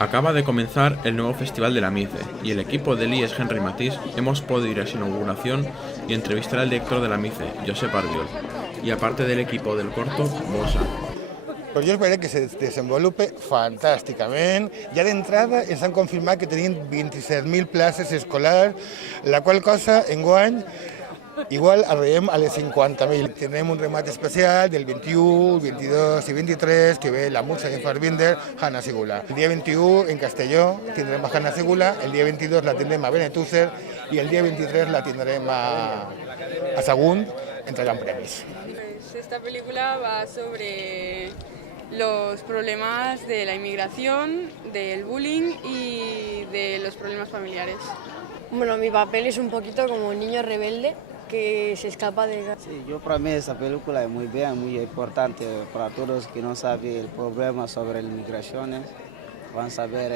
Acaba de comenzar el nuevo festival de la MICE y el equipo de l'IES Henri Matisse hemos podido ir a su inauguración y entrevistar al director de la MICE, Josep Arbiol, y aparte del equipo del corto, Bossa. Però jo esperé que se desenvolupe fantàsticament. Ja d'entrada ens han confirmat que tenien 27.000 places escolars, la qual cosa enguany igual arribem a les 50.000. Tenim un remat especial del 21, 22 i 23 que ve la Musa de Fassbinder, Hanna Segula. El dia 21 en Castelló tindrem a Hanna Segula, el dia 22 la tindrem a Benetússer i el dia 23 la tindrem a Sagunt entregant premis. Esta película va sobre los problemas de la inmigración, del bullying y de los problemas familiares. Bueno, mi papel es un poquito como un niño rebelde que se escapa de casa. Sí, yo para mí esa película es muy bien, muy importante para todos que no saben el problema sobre las migraciones. Van a saber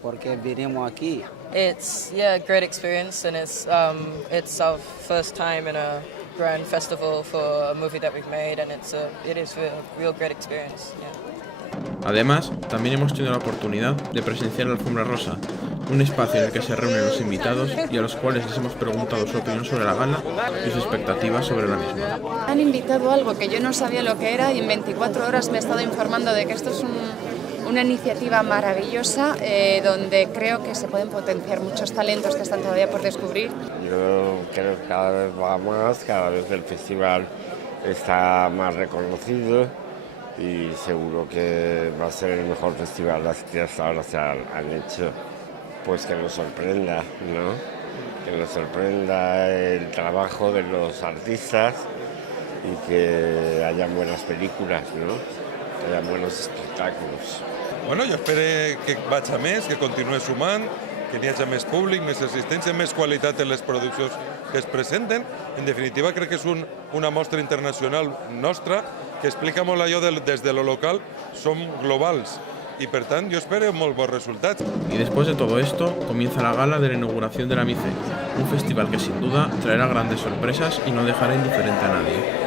por qué vinimos aquí. It's a great experience, and it's our first time in a grand festival for a movie that we've made, and it is a real great experience. Yeah. Además, también hemos tenido la oportunidad de presenciar la Alfombra Rosa, un espacio en el que se reúnen los invitados y a los cuales les hemos preguntado su opinión sobre la gala y sus expectativas sobre la misma. Han invitado algo que yo no sabía lo que era y en 24 horas me he estado informando de que esto es una iniciativa maravillosa donde creo que se pueden potenciar muchos talentos que están todavía por descubrir. Yo creo que cada vez va más, cada vez el festival está más reconocido y seguro que va a ser el mejor festival que hasta ahora se han hecho. Pues que nos sorprenda, ¿no? Que nos sorprenda el trabajo de los artistas y que hayan buenas películas, ¿no? Que hayan buenos espectáculos. Bueno, jo espero que vaig a més, que continuï sumant, que n'hi hagi més públic, més assistència, més qualitat en les produccions que es presenten. En definitiva, crec que és una mostra internacional nostra que explica molt allò des de lo local, som globals. Y por tanto, yo espero muy buenos resultados. Y después de todo esto, comienza la gala de la inauguración de la MICE, un festival que sin duda traerá grandes sorpresas y no dejará indiferente a nadie.